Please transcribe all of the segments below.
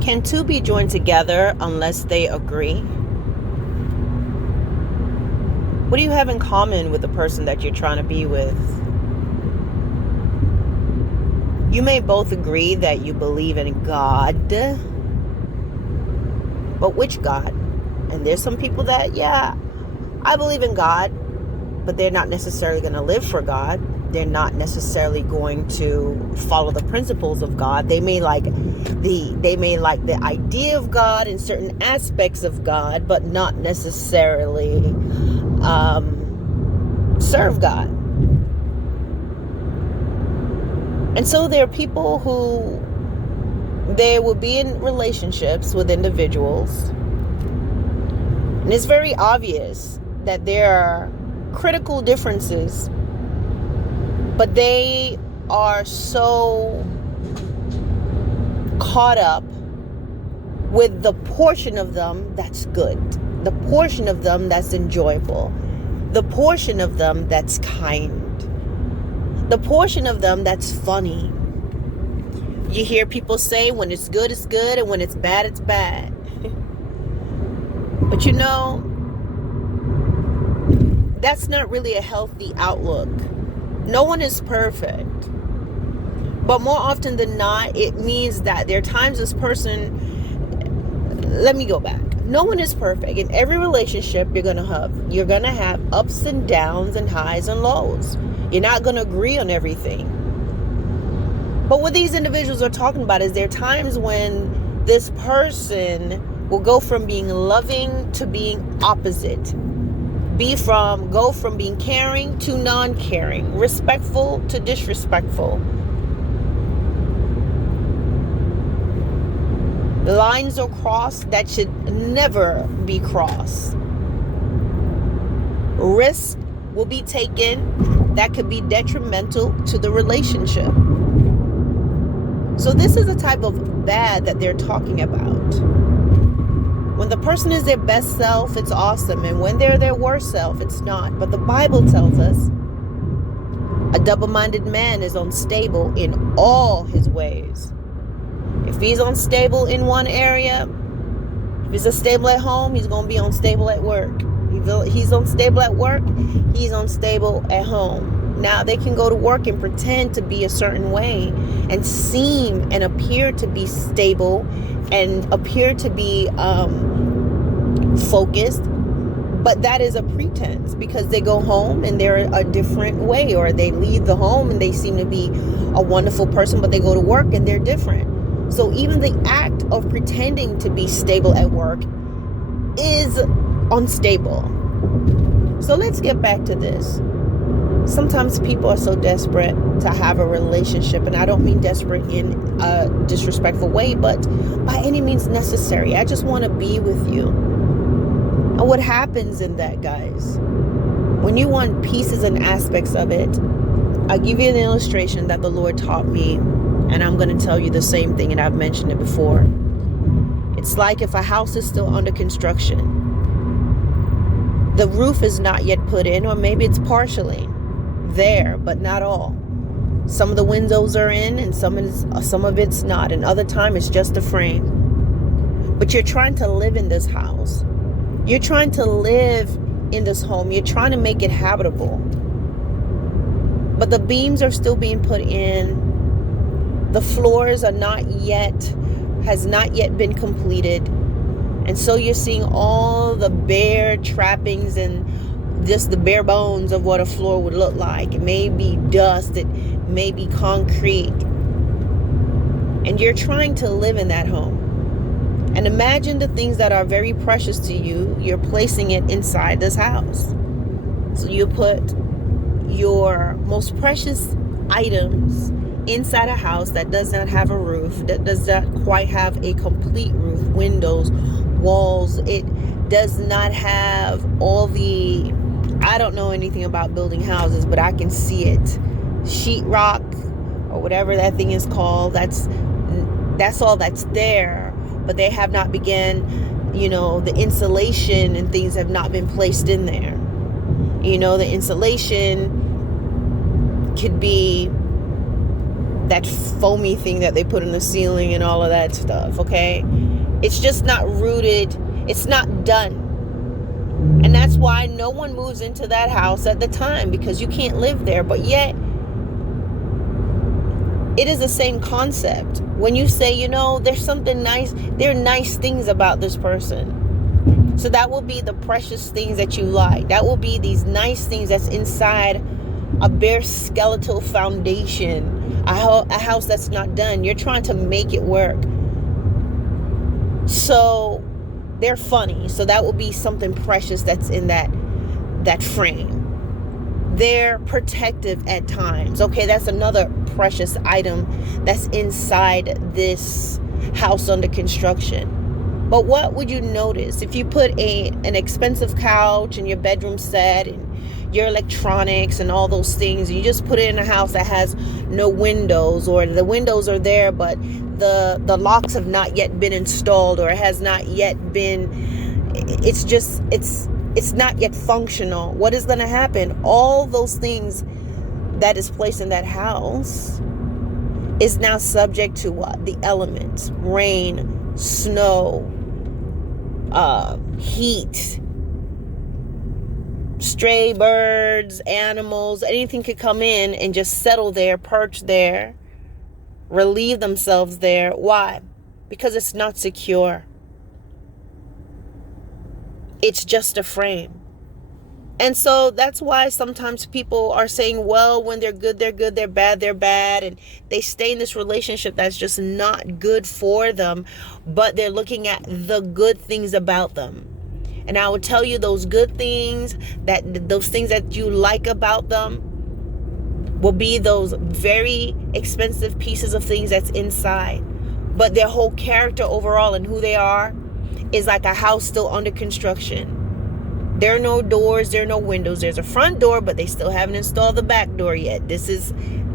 Can two be joined together unless they agree? What do you have in common with the person that you're trying to be with? You may both agree that you believe in God, but which God? And there's some people that, yeah, I believe in God, but they're not necessarily going to live for God. They're not necessarily going to follow the principles of God. They may like the idea of God and certain aspects of God, but not necessarily serve God. And so there are people who they will be in relationships with individuals, and it's very obvious that there are critical differences, but they are so caught up with the portion of them that's good, the portion of them that's enjoyable, the portion of them that's kind, the portion of them that's funny. You hear people say when it's good, it's good, and when it's bad, it's bad. But that's not really a healthy outlook. No one is perfect. But more often than not, it means that there are times this person, let me go back. No one is perfect. In every relationship you're going to have ups and downs and highs and lows. You're not going to agree on everything. But what these individuals are talking about is there are times when this person will go from being loving to being opposite. Go from being caring to non-caring, respectful to disrespectful. Lines are crossed that should never be crossed. Risks will be taken that could be detrimental to the relationship. So this is the type of bad that they're talking about. When the person is their best self, it's awesome. And when they're their worst self, it's not. But the Bible tells us a double-minded man is unstable in all his ways. If he's unstable in one area, if he's unstable at home, he's going to be unstable at work. If he's unstable at work, he's unstable at home. Now, they can go to work and pretend to be a certain way and seem and appear to be stable and appear to be focused, but that is a pretense because they go home and they're a different way, or they leave the home and they seem to be a wonderful person, but they go to work and they're different. So even the act of pretending to be stable at work is unstable. So let's get back to this. Sometimes people are so desperate to have a relationship, and I don't mean desperate in a disrespectful way, but by any means necessary. I just want to be with you. And what happens in that, guys, when you want pieces and aspects of it, I'll give you an illustration that the Lord taught me, and I'm going to tell you the same thing, and I've mentioned it before. It's like if a house is still under construction, the roof is not yet put in, or maybe it's partially there, but not all. Some of the windows are in and some of it's not, and other time it's just a frame. But you're trying to live in this house. You're trying to live in this home. You're trying to make it habitable. But the beams are still being put in. The floors has not yet been completed. And so you're seeing all the bare trappings and just the bare bones of what a floor would look like. It may be dust, it may be concrete. And you're trying to live in that home. And imagine the things that are very precious to you, you're placing it inside this house. So you put your most precious items inside a house that does not have a roof, that does not quite have a complete roof, windows, walls. It does not have all the, I don't know anything about building houses, but I can see it. Sheetrock or whatever that thing is called, that's all that's there. But they have not begun, the insulation and things have not been placed in there. The insulation could be that foamy thing that they put in the ceiling and all of that stuff, okay? It's just not rooted. It's not done. And that's why no one moves into that house at the time, because you can't live there. But yet, it is the same concept. When you say, you know, there's something nice, there are nice things about this person. So that will be the precious things that you like. That will be these nice things that's inside a bare skeletal foundation, a house that's not done. You're trying to make it work. So they're funny. So that will be something precious that's in that frame. They're protective at times. Okay, that's another precious item that's inside this house under construction. But what would you notice if you put an expensive couch in your bedroom set and your electronics and all those things, and you just put it in a house that has no windows, or the windows are there but the locks have not yet been installed, or it has not yet been, it's not yet functional? What is going to happen? All those things that is placed in that house is now subject to what? The elements: rain, snow, heat, stray birds, animals. Anything could come in and just settle there, perch there, relieve themselves there. Why? Because it's not secure. It's just a frame. And so that's why sometimes people are saying, well, when they're good, they're good, they're bad, and they stay in this relationship that's just not good for them, but they're looking at the good things about them. And I will tell you, those good things, those things that you like about them will be those very expensive pieces of things that's inside. But their whole character overall and who they are is like a house still under construction. There are no doors, there are no windows. There's a front door, but they still haven't installed the back door yet. This is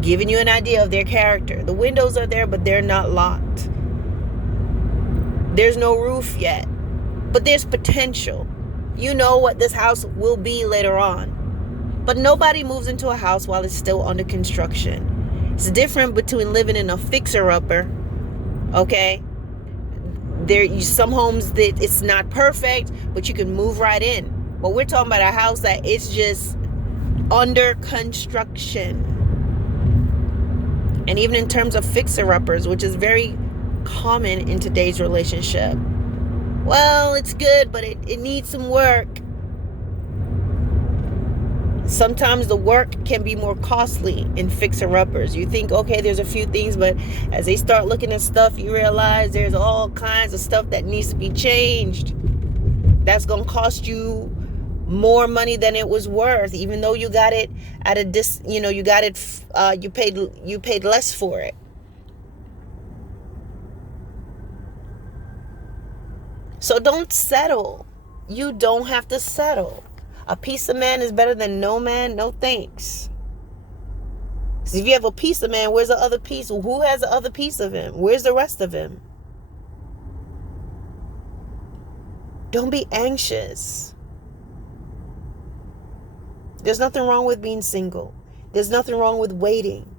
giving you an idea of their character. The windows are there, but they're not locked. There's no roof yet, but there's potential. You know what this house will be later on. But nobody moves into a house while it's still under construction. It's different between living in a fixer-upper, okay? Some homes that it's not perfect, but you can move right in. But we're talking about a house that it's just under construction. And even in terms of fixer-uppers, which is very common in today's relationship. Well, it's good, but it needs some work. Sometimes the work can be more costly in fixer-uppers. You think, okay, there's a few things, but as they start looking at stuff, you realize there's all kinds of stuff that needs to be changed. That's going to cost you more money than it was worth, even though you got it at you paid less for it. So don't settle. You don't have to settle. A piece of man is better than no man. No thanks. So if you have a piece of man, where's the other piece? Who has the other piece of him? Where's the rest of him? Don't be anxious. There's nothing wrong with being single. There's nothing wrong with waiting.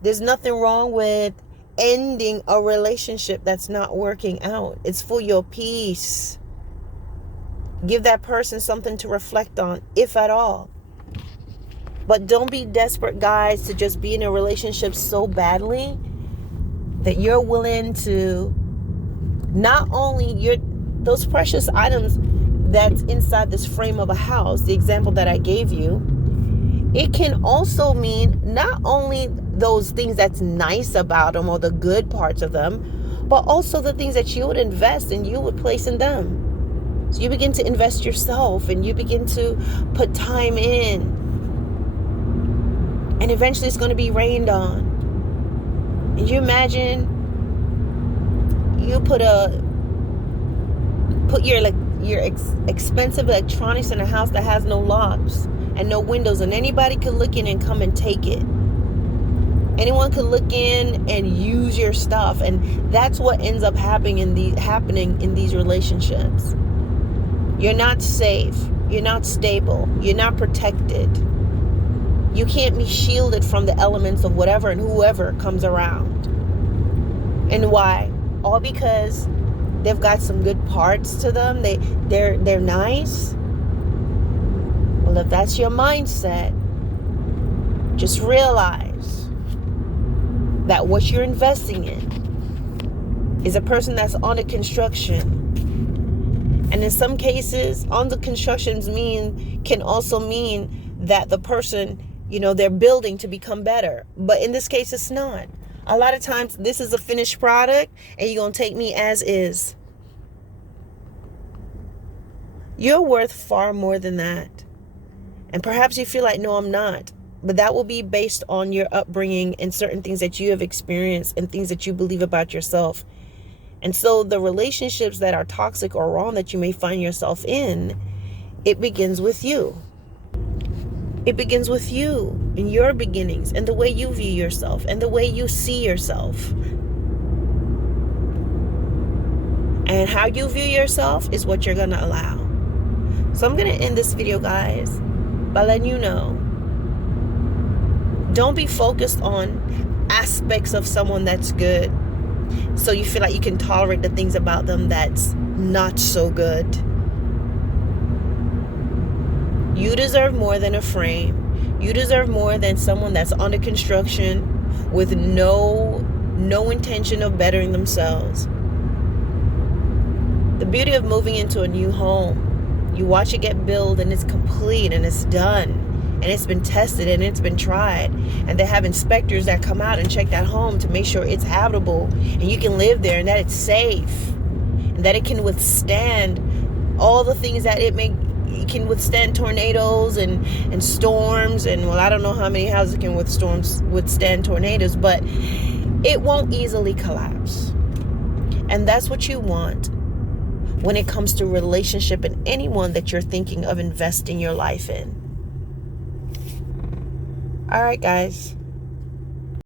There's nothing wrong with ending a relationship that's not working out. It's for your peace. Give that person something to reflect on, if at all. But don't be desperate, guys, to just be in a relationship so badly that you're willing to not only those precious items that's inside this frame of a house, the example that I gave you, it can also mean not only those things that's nice about them or the good parts of them, but also the things that you would invest and you would place in them. So you begin to invest yourself and you begin to put time in. And eventually it's going to be rained on. And you imagine you put your expensive electronics in a house that has no locks and no windows, and anybody can look in and come and take it. Anyone can look in and use your stuff, and that's what ends up happening in these relationships. You're not safe. You're not stable. You're not protected. You can't be shielded from the elements of whatever and whoever comes around. And why? All because they've got some good parts to them. They're nice. Well, if that's your mindset, just realize that what you're investing in is a person that's under construction. And in some cases, under constructions can also mean that the person, they're building to become better. But in this case, it's not. A lot of times, this is a finished product, and you're going to take me as is. You're worth far more than that. And perhaps you feel like, no, I'm not. But that will be based on your upbringing and certain things that you have experienced and things that you believe about yourself. And so the relationships that are toxic or wrong that you may find yourself in, it begins with you. It begins with you and your beginnings and the way you view yourself and the way you see yourself. And how you view yourself is what you're going to allow. So I'm going to end this video, guys, by letting you know, don't be focused on aspects of someone that's good, so you feel like you can tolerate the things about them that's not so good. You deserve more than a frame. You deserve more than someone that's under construction with no intention of bettering themselves. The beauty of moving into a new home, you watch it get built and it's complete and it's done and it's been tested and it's been tried, and they have inspectors that come out and check that home to make sure it's habitable and you can live there and that it's safe and that it can withstand all the things that it can withstand, tornadoes and storms, and well, I don't know how many houses can withstand tornadoes, but it won't easily collapse. And that's what you want when it comes to relationship and anyone that you're thinking of investing your life in. All right, guys.